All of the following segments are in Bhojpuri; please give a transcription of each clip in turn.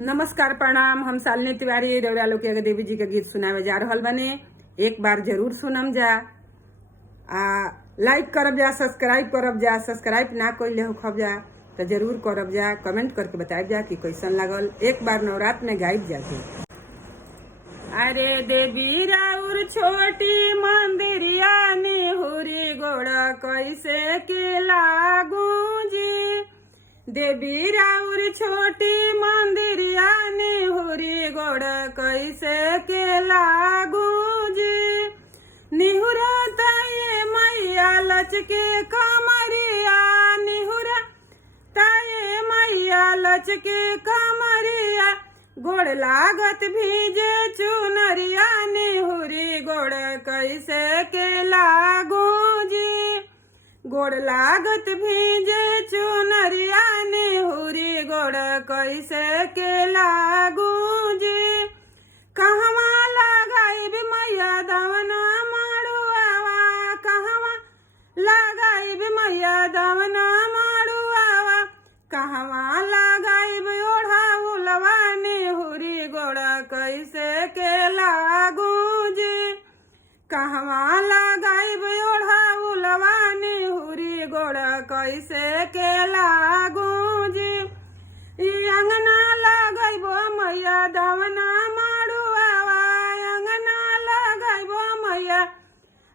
नमस्कार प्रणाम। हम शालिनी तिवारी रउरा लोग के देवी जी के गीत सुनावे जा रहल बने। एक बार जरूर सुनम जा, लाइक करब जा, सब्सक्राइब करब जा। सब्सक्राइब ना कइले हो खब जा तो जरूर करब जा। कमेंट करके बताइब जा कि कैसन लागल। एक बार नवरात्र में गाइब जाके। अरे देवी राउर छोटी मंदिरिया निहुरी गोड़ा कैसे के लागू जी। देवी राउर छोटी मंदिरिया निहुरी गोड़ा कैसे के लागू जी। निहुरा ताये मैया लचके कमरिया, निहुरा ताये मैया लचके कमरिया। गोड़ लागत भीजे चुनरिया निहुरी गोड़ कैसे के लागू जी। गोड़ लागत भीजे चुनरिया निहुरी गोड़ कैसे के लागू जी। कहवा लगाई भी मैया दवना माड़ुआवा, कहवा लगाई भी मैया दवना माड़ुआवा। कहवा लगाई भी ओढ़ा उलवा निहुरी गोड़ कैसे के लागू जी। कहवा लगाई भी ओढ़ा उलवा निहुरी गोड़ कैसे के लागू जी। अंगना लगाइबो मैया दवना माड़ुआवा, अंगना लगाइबो मैया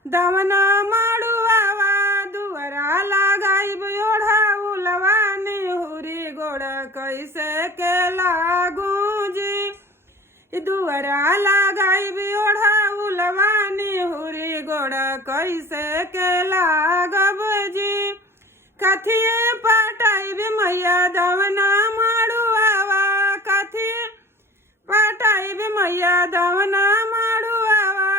दवना माड़ुआवा। दुआरा लगाइब ओढ़ा उलवा निहुरी गोड़ कैसे के लागू जी। दुआरा लगाइब ओढ़ा उलवा निहुरी गोड़ कैसे के लागब जी। कथिए पटाइब मैया दवना माड़ुआवा, कथिए पटाइब मैया दवना माड़ुआवा।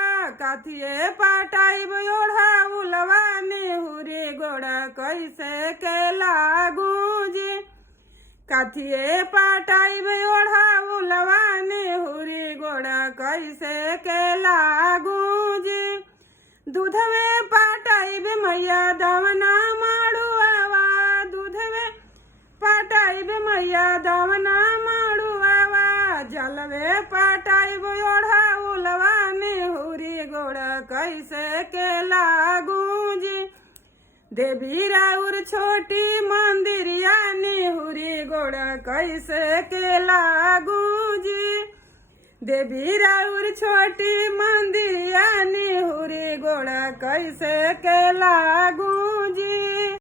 कथिए पटाइब ओढ़ा उलवा निहुरी गोड़ कैसे के लागू जी। कथिए पटाइब ओढ़ा उलवा निहुरी गोड़ कैसे के लागू जी। दूधवे पटाइब मैया दवना माड़ुआवा, दूधवे पटाइब मैया दवना माड़ुआवा। जलवे पटाइब ओढ़ा उलवा निहुरी गोड़ कैसे के लागू जी। देवी राउर छोटी मंदिरिया निहुरी गोड़ कैसे के लागू जी। देवी राउर छोटी मंदिरिया निहुरी गोड़ कैसे के लागू जी।